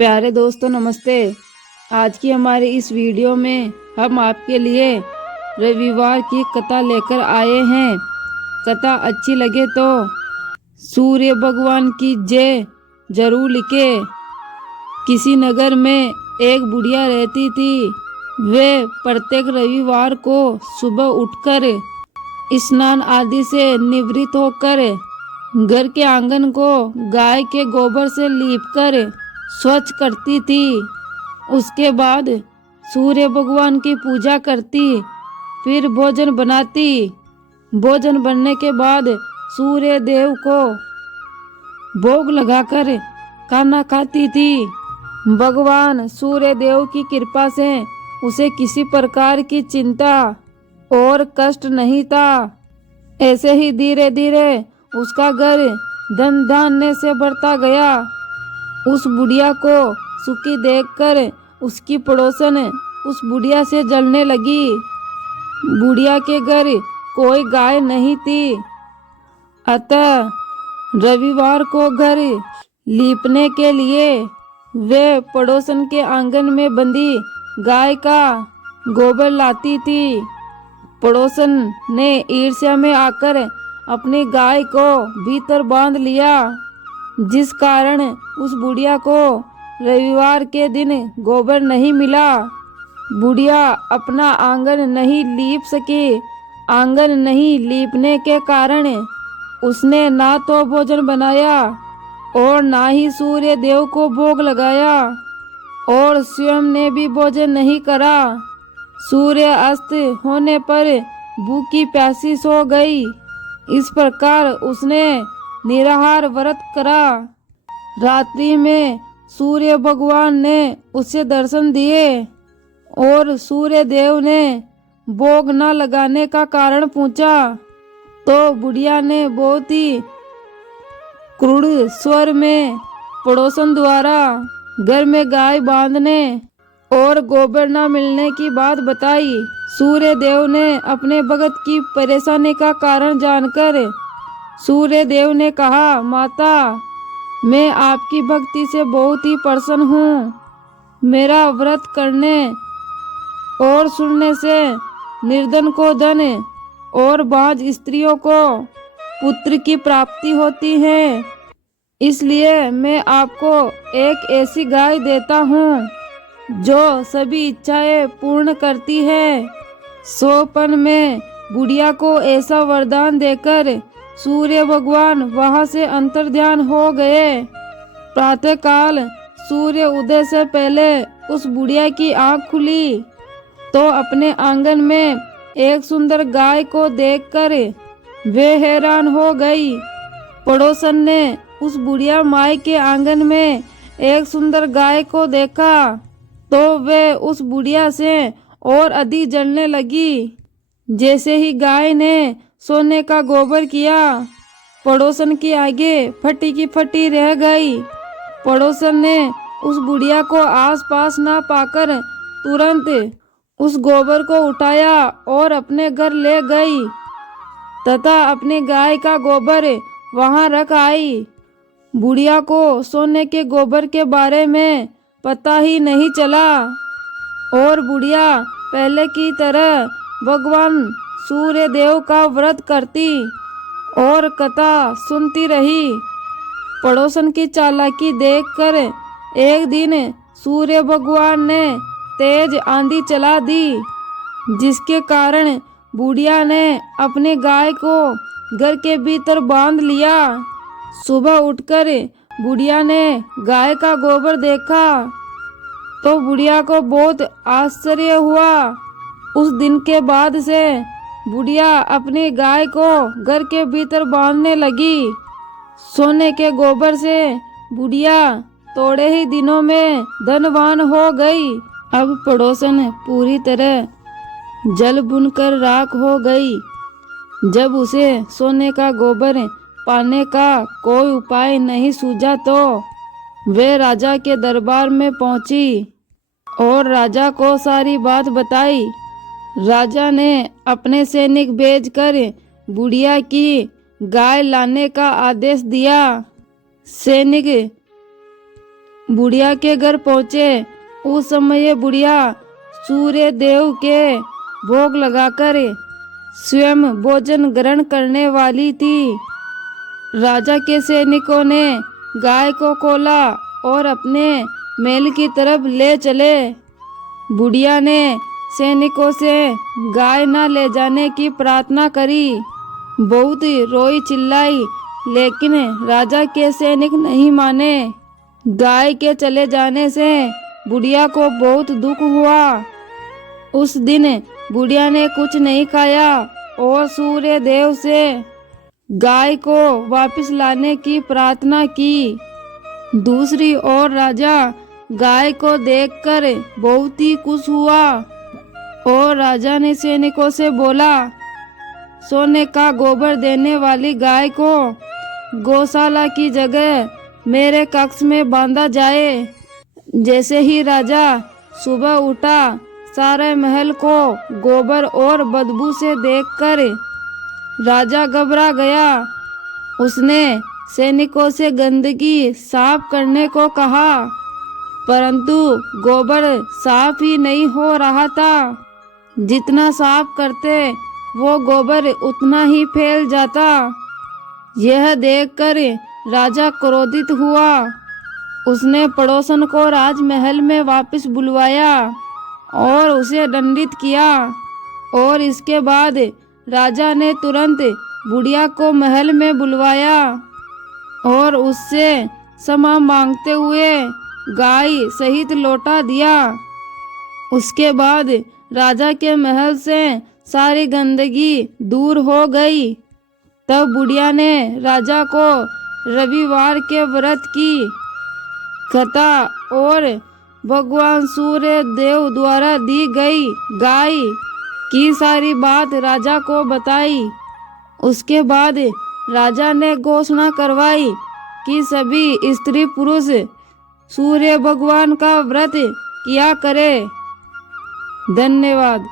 प्यारे दोस्तों नमस्ते। आज की हमारी इस वीडियो में हम आपके लिए रविवार की कथा लेकर आए हैं। कथा अच्छी लगे तो सूर्य भगवान की जय जरूर लिखे। किसी नगर में एक बुढ़िया रहती थी। वे प्रत्येक रविवार को सुबह उठकर स्नान आदि से निवृत्त होकर घर के आंगन को गाय के गोबर से लीपकर स्वच्छ करती थी। उसके बाद सूर्य भगवान की पूजा करती, फिर भोजन बनाती। भोजन बनने के बाद सूर्य देव को भोग लगाकर खाना खाती थी। भगवान सूर्य देव की कृपा से उसे किसी प्रकार की चिंता और कष्ट नहीं था। ऐसे ही धीरे धीरे उसका घर धन धान्य से भरता गया। उस बुढ़िया को सुखी देखकर उसकी पड़ोसन उस बुढ़िया से जलने लगी। बुढ़िया के घर कोई गाय नहीं थी, अतः रविवार को घर लीपने के लिए वे पड़ोसन के आंगन में बंधी गाय का गोबर लाती थी। पड़ोसन ने ईर्ष्या में आकर अपनी गाय को भीतर बांध लिया, जिस कारण उस बुढ़िया को रविवार के दिन गोबर नहीं मिला। बुढ़िया अपना आंगन नहीं लीप सकी। आंगन नहीं लीपने के कारण उसने ना तो भोजन बनाया और ना ही सूर्य देव को भोग लगाया, और स्वयं ने भी भोजन नहीं करा। सूर्य अस्त होने पर भूखी प्यासी सो गई। इस प्रकार उसने निराहार व्रत करा। रात्रि में सूर्य भगवान ने उसे दर्शन दिए और सूर्य देव ने भोग न लगाने का कारण पूछा, तो बुढ़िया ने बहुत ही क्रूर स्वर में पड़ोसन द्वारा घर में गाय बांधने और गोबर न मिलने की बात बताई। सूर्य देव ने अपने भगत की परेशानी का कारण जानकर सूर्य देव ने कहा, माता, मैं आपकी भक्ति से बहुत ही प्रसन्न हूँ। मेरा व्रत करने और सुनने से निर्धन को धन और बाँझ स्त्रियों को पुत्र की प्राप्ति होती है। इसलिए मैं आपको एक ऐसी गाय देता हूँ जो सभी इच्छाएं पूर्ण करती है। सोपन में बुढ़िया को ऐसा वरदान देकर सूर्य भगवान वहां से अंतर्ध्यान हो गए। प्रातःकाल सूर्य उदय से पहले उस बुढ़िया की आंख खुली तो अपने आंगन में एक सुंदर गाय को देखकर वे हैरान हो गई। पड़ोसन ने उस बुढ़िया माई के आंगन में एक सुंदर गाय को देखा तो वे उस बुढ़िया से और अधिक जलने लगी। जैसे ही गाय ने सोने का गोबर किया, पड़ोसन के आगे फटी की फटी रह गई। पड़ोसन ने उस बुढ़िया को आसपास ना पाकर तुरंत उस गोबर को उठाया और अपने घर ले गई तथा अपनी गाय का गोबर वहां रख आई। बुढ़िया को सोने के गोबर के बारे में पता ही नहीं चला और बुढ़िया पहले की तरह भगवान सूर्य देव का व्रत करती और कथा सुनती रही। पड़ोसन की चालाकी देखकर एक दिन सूर्य भगवान ने तेज आंधी चला दी, जिसके कारण बुढ़िया ने अपनी गाय को घर के भीतर बांध लिया। सुबह उठकर बुढ़िया ने गाय का गोबर देखा तो बुढ़िया को बहुत आश्चर्य हुआ। उस दिन के बाद से बुढ़िया अपनी गाय को घर के भीतर बांधने लगी। सोने के गोबर से बुढ़िया थोड़े ही दिनों में धनवान हो गई। अब पड़ोसन पूरी तरह जल बुनकर राख हो गई। जब उसे सोने का गोबर पाने का कोई उपाय नहीं सूझा तो वे राजा के दरबार में पहुंची और राजा को सारी बात बताई। राजा ने अपने सैनिक भेजकर बुढ़िया की गाय लाने का आदेश दिया। सैनिक बुढ़िया के घर पहुँचे। उस समय बुढ़िया सूर्य देव के भोग लगाकर स्वयं भोजन ग्रहण करने वाली थी। राजा के सैनिकों ने गाय को खोला और अपने महल की तरफ ले चले। बुढ़िया ने सैनिकों से गाय न ले जाने की प्रार्थना करी। बहुत रोई चिल्लाई, लेकिन राजा के सैनिक नहीं माने। गाय के चले जाने से बुढ़िया को बहुत दुख हुआ। उस दिन बुढ़िया ने कुछ नहीं खाया और सूर्य देव से गाय को वापस लाने की प्रार्थना की। दूसरी ओर राजा गाय को देखकर बहुत ही खुश हुआ और राजा ने सैनिकों से बोला, सोने का गोबर देने वाली गाय को गौशाला की जगह मेरे कक्ष में बांधा जाए। जैसे ही राजा सुबह उठा, सारे महल को गोबर और बदबू से देखकर राजा घबरा गया। उसने सैनिकों से गंदगी साफ करने को कहा, परंतु गोबर साफ ही नहीं हो रहा था। जितना साफ करते वो गोबर उतना ही फैल जाता। यह देखकर राजा क्रोधित हुआ। उसने पड़ोसन को राजमहल में वापस बुलवाया और उसे दंडित किया। और इसके बाद राजा ने तुरंत बुढ़िया को महल में बुलवाया और उससे क्षमा मांगते हुए गाय सहित लौटा दिया। उसके बाद राजा के महल से सारी गंदगी दूर हो गई। तब बुढ़िया ने राजा को रविवार के व्रत की कथा और भगवान सूर्य देव द्वारा दी गई गाय की सारी बात राजा को बताई। उसके बाद राजा ने घोषणा करवाई कि सभी स्त्री पुरुष सूर्य भगवान का व्रत किया करे। धन्यवाद।